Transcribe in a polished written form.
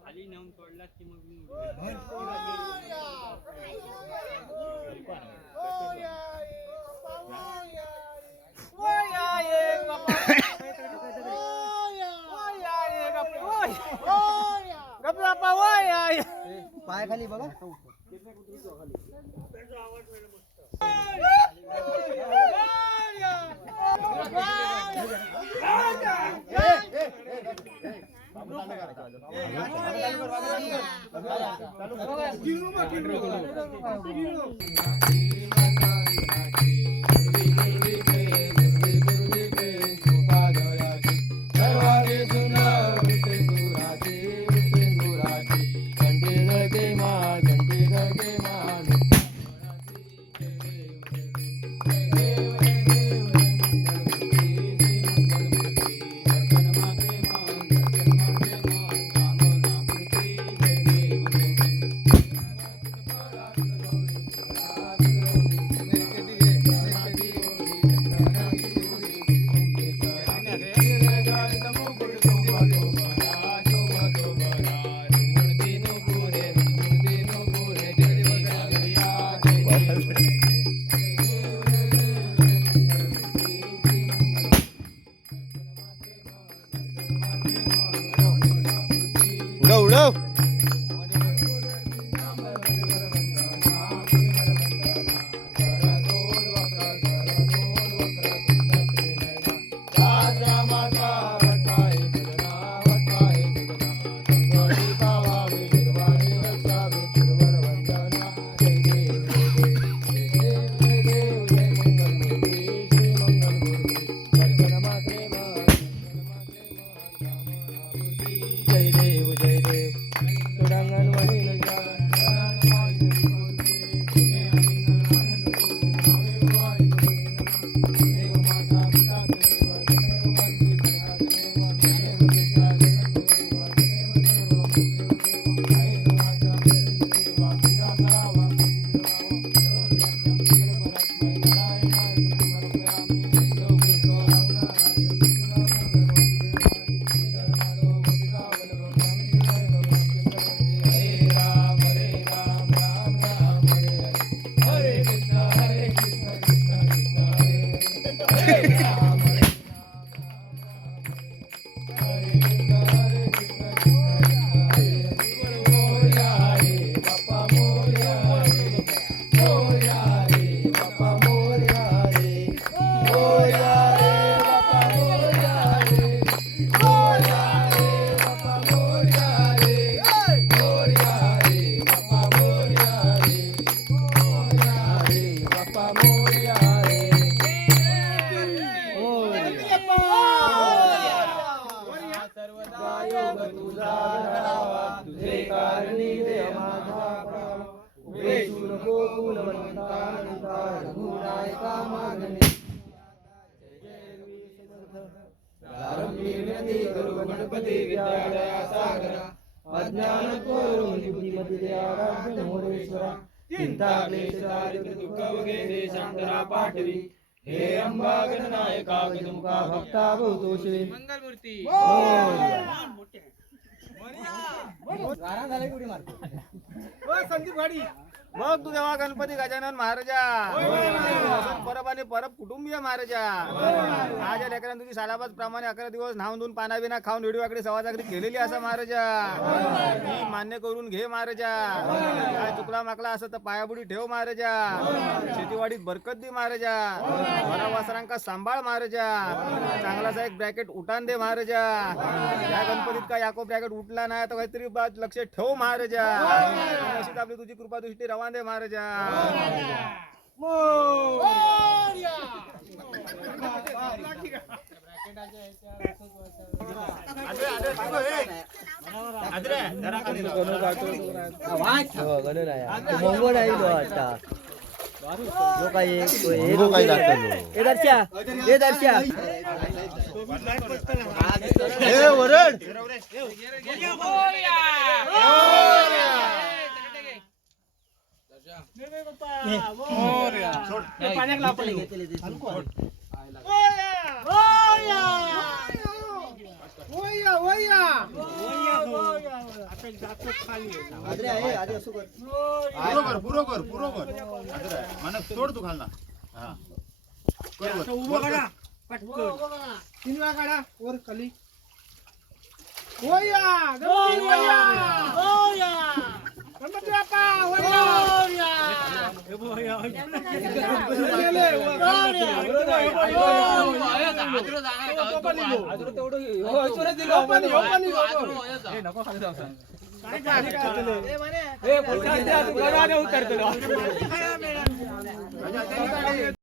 खाली नेऊन सोडलात की मग पाय खाली बघा उडव गणपती विद्यालया सागरा अज्ञान कोरुणी बुद्धिमती आराध्य मोरेश्वरा चिंता क्लेश दारिद्र्य दुःख वगैरे शांतरा पाठवी हे अंबा गणनायका गजमुखा भक्ता भवतो श्री मंगलमूर्ती संदीप गाडी मग तू तेव्हा गणपती गजानन महाराजा परब आणि परब कुटुंबीय महाराजा माझ्या लेकरांनी तुझी सालाबाज प्रमाणे 11 दिवस न्हावून धुवून पाना बिना खाऊन व्हिडिओकडे सवाजाकडे केलेली असा महाराजा ही मान्य करून घे महाराजा काय चुकला माकला असं तर पायाबुडी ठेव महाराजा शेतीवाडीत बरकत दे महाराजा भरा वासरांका सांभाळ महाराजा चांगलाचा एक ब्रॅकेट उठान दे महाराजा या गणपतीत का याको ब्रॅकेट उठला नाही तर काहीतरी लक्ष ठेव महाराजा अशीच आपली तुझी कृपा दृष्टी रवान दे महाराजा जो काय हिरो काय लागतं हे दर्शा हे दर्शा ए वरड पुरो कर मला सोड तू खालना हा तीन काढा वर खाली गणपती बाप्पा